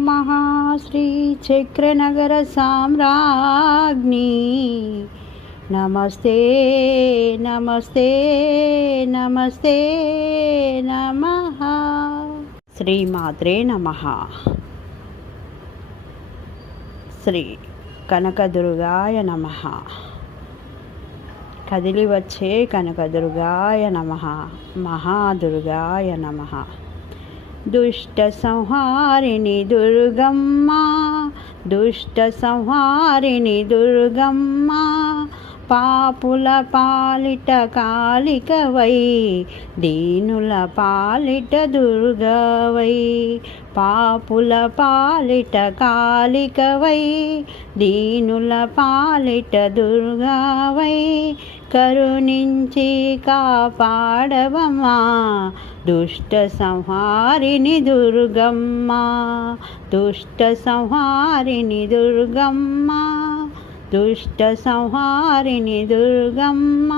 नमः। श्रीचक्रनगर साम्राज्ञी नमस्ते नमस्ते नमस्ते नमः। श्रीमात्रे नमः। श्री कनकदुर्गाय नमः। కదిలి వచ్చే కనకదుర్గాయ నమః, మహాదుర్గాయ నమః। దుష్ట సంహారిణి దుర్గమ్మ, దుష్ట సంహారిణి దుర్గమ్మ, పాపుల పాలిట కాళికవై, దీనుల పాలిట దుర్గవై, పాపుల పాలిట కాళికవై, దీనుల పాలిట దుర్గవై, కరుణించి కాపాడవమ్మా దుష్ట సంహారిణి దుర్గమ్మ, దుష్ట సంహారిణి దుర్గమ్మ, దుష్ట సంహారిణి దుర్గమ్మ।